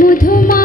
মধুমা